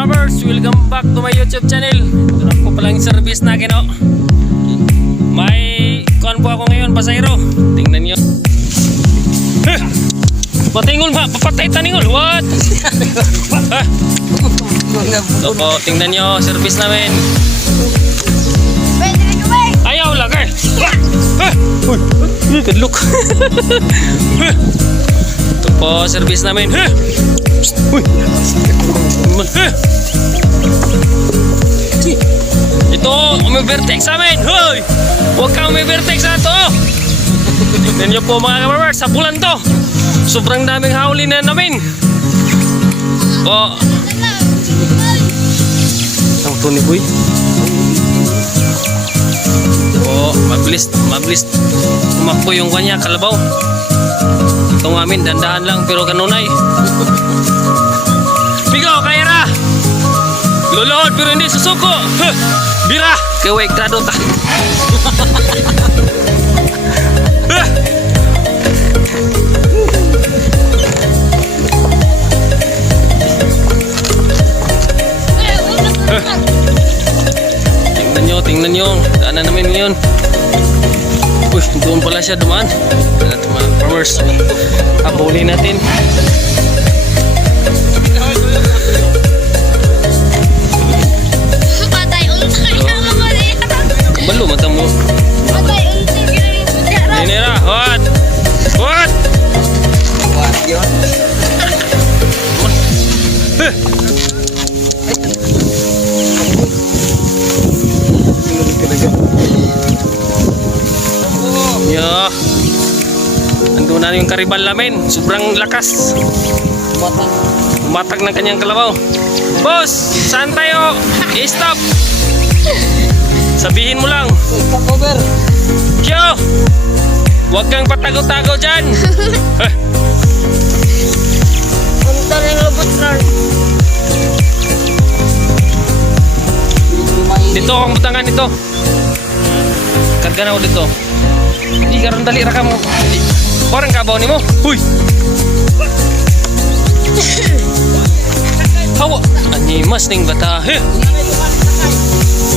farmers, welcome back to my YouTube channel. Ito na po palang service na akin, oh. May kuhan po ako ngayon, pasayro. Tingnan nyo. Patingol ba? Papatay taningol. What? Ito po, tingnan nyo, service namin. Ayaw lang eh. Uy, kadlok. Ito po, service namin. Uy. Ito, umi-vertex sa amin. Hoy! Huwag kang umi-vertex sa ito. Tignan nyo po mga kabarbar, sa bulan to. Sobrang daming hawli na namin. O. Ang ito ni Boy. O, mabilis tumakbo yung kanya, kalabaw. Itong amin, dandahan lang pero kanunay. Bigo, kaya ra! Luluhod pero hindi susuko. Bira! Kaway, grado ta. Tingnan nyo. Daanan namin ngayon. Uy, doon pala siya dumaan. Mga farmers. Habulin natin. Kabalo, mata mo. Ninira, what? What? What yun? Ya, ando na yung karibal namin. Sobrang lakas. Matag ng kanyang kalabaw. Boss, saan tayo? I-stop. Sabihin mo lang. Stop over. Kyo, huwag kang patago-tago dyan. Punta na yung lubot na. Dito ang butangan ito. Karga na ako dito. Hindi karon dali ra ka mo. Parang kabaw ni mo. Huy. Hawa. Animas ning bata. He.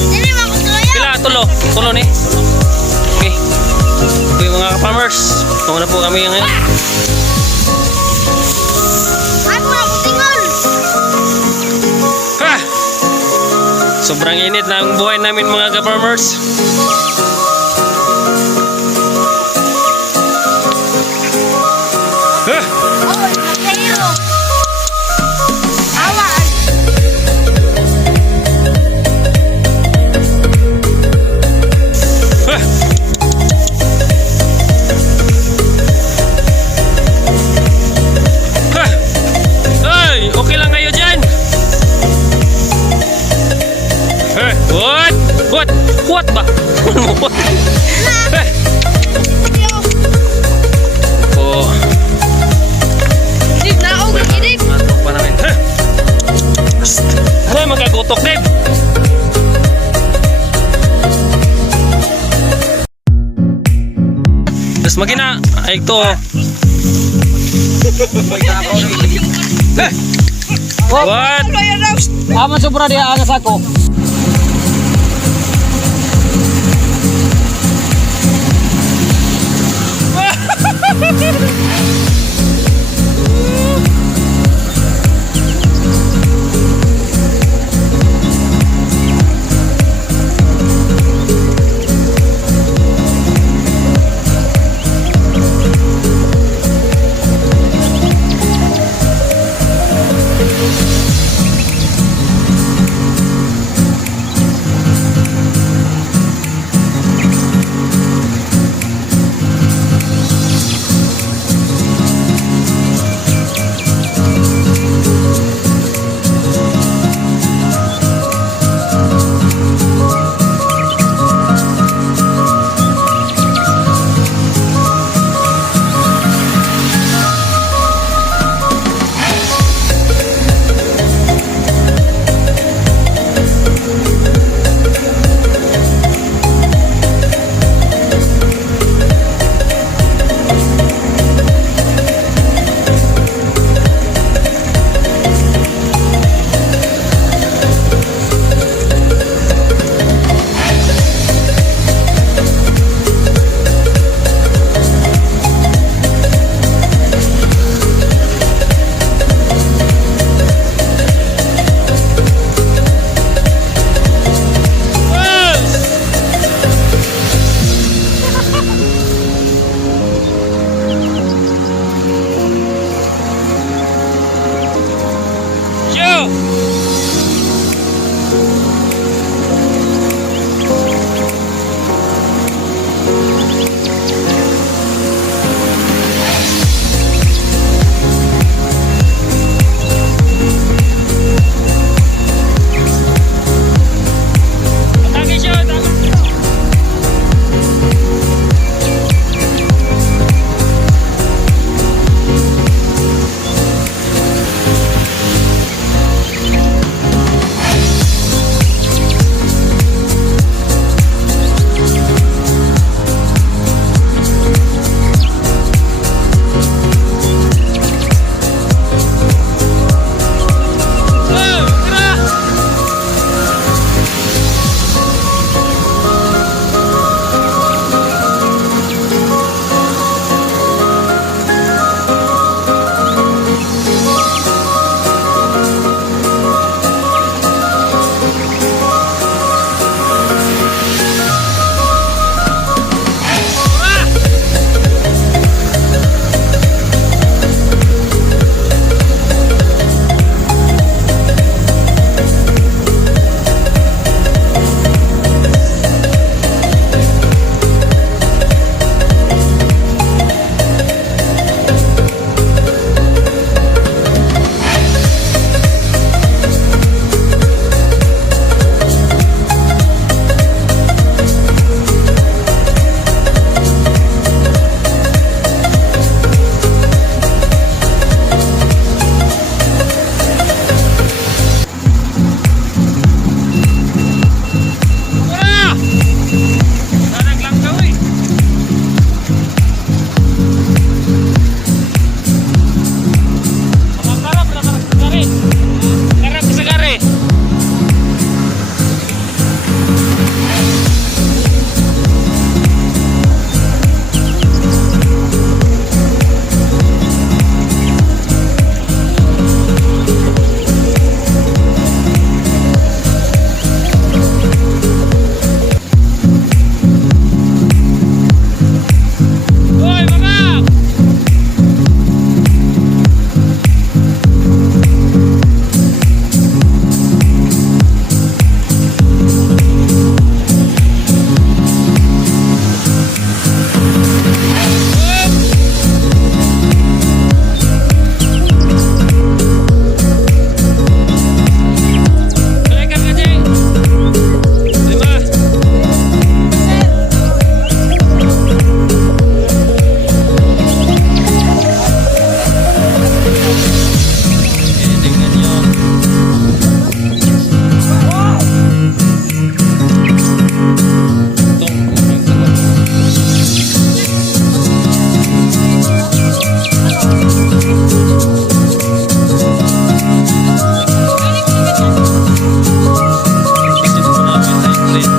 Dili mo ko tuloy. Pila tulo? Tulo ni. Okay. Okay mga farmers. Tungo na po kami ngayon. Ay mo na putingol. Ha. Sobrang init na ang buhay namin mga farmers. What ba? What? Oh. Dib na ako gidib. Matok pa namin. Ay, magkagutok, Dib. Terus magina. Ay, ito. What? Aman sobra dia agas ako.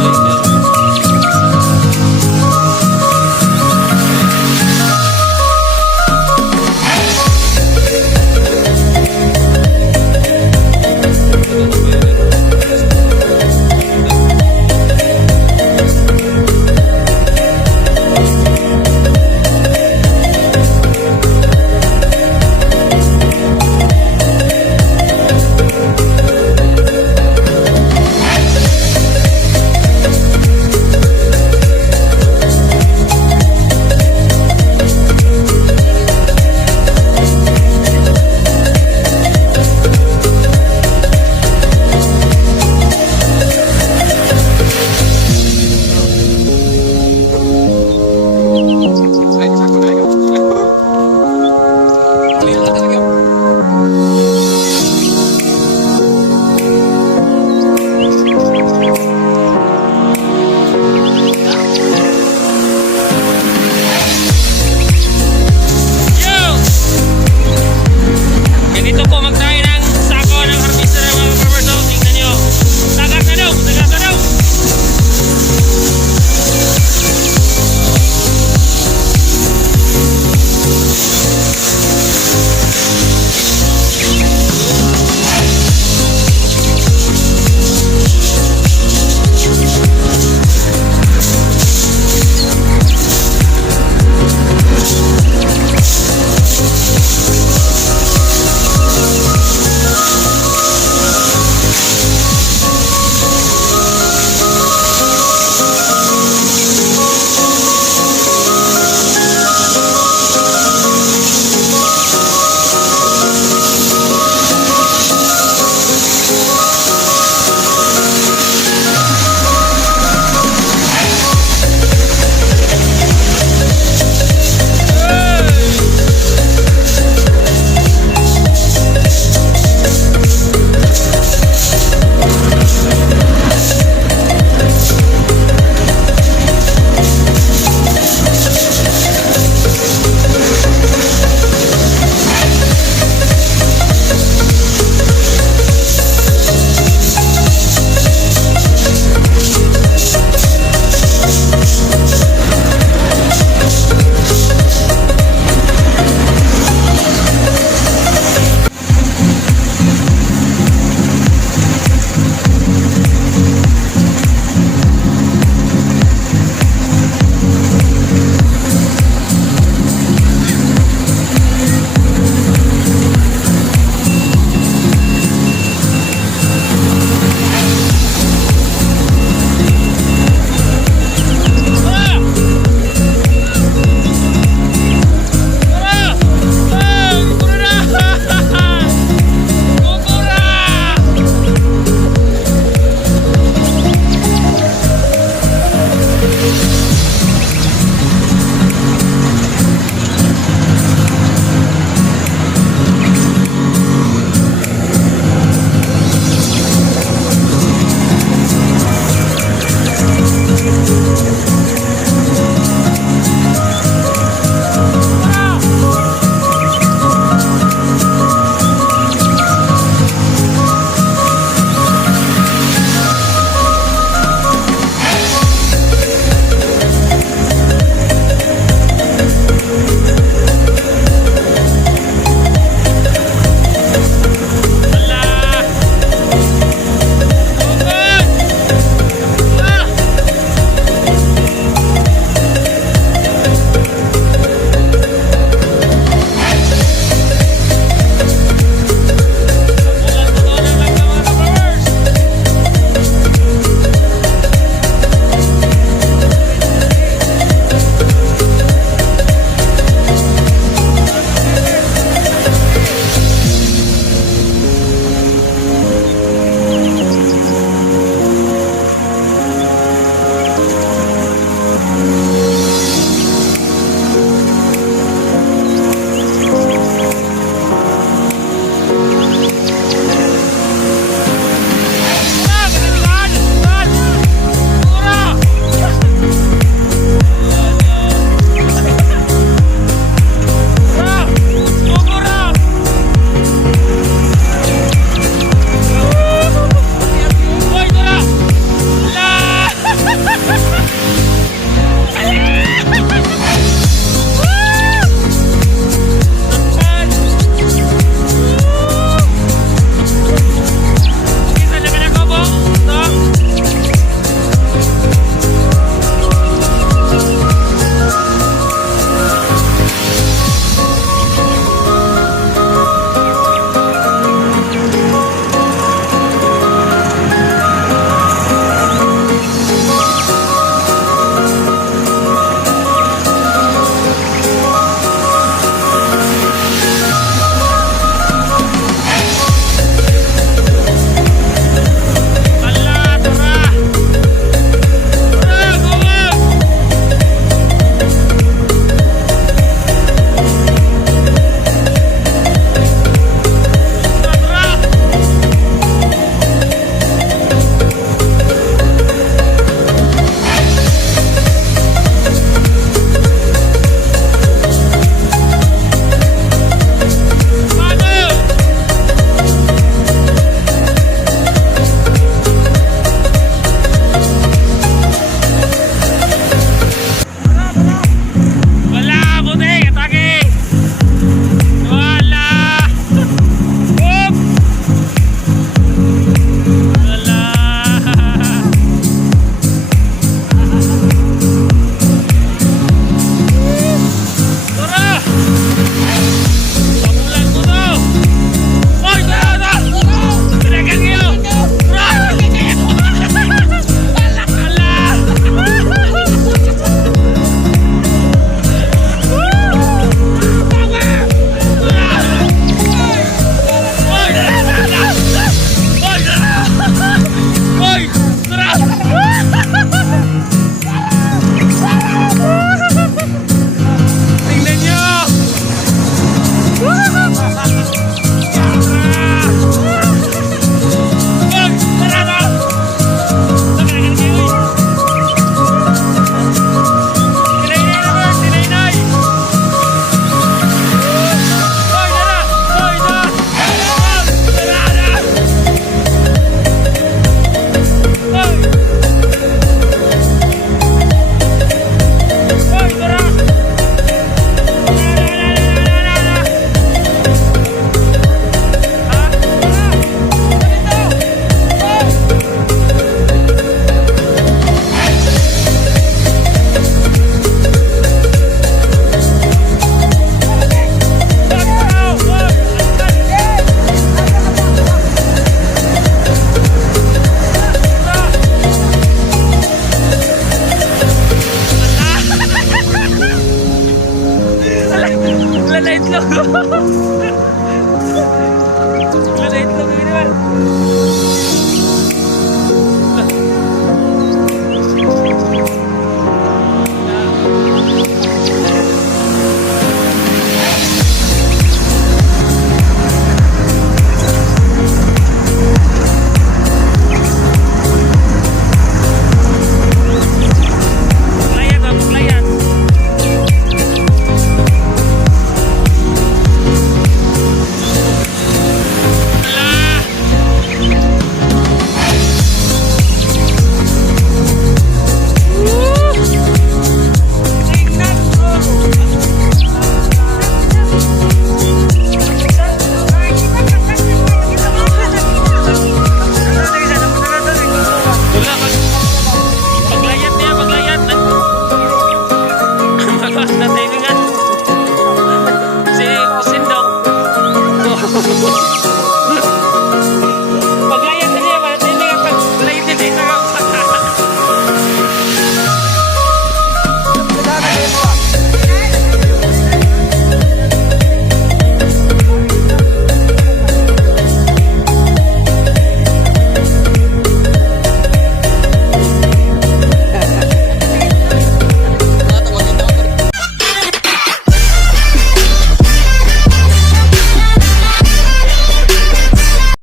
Ay,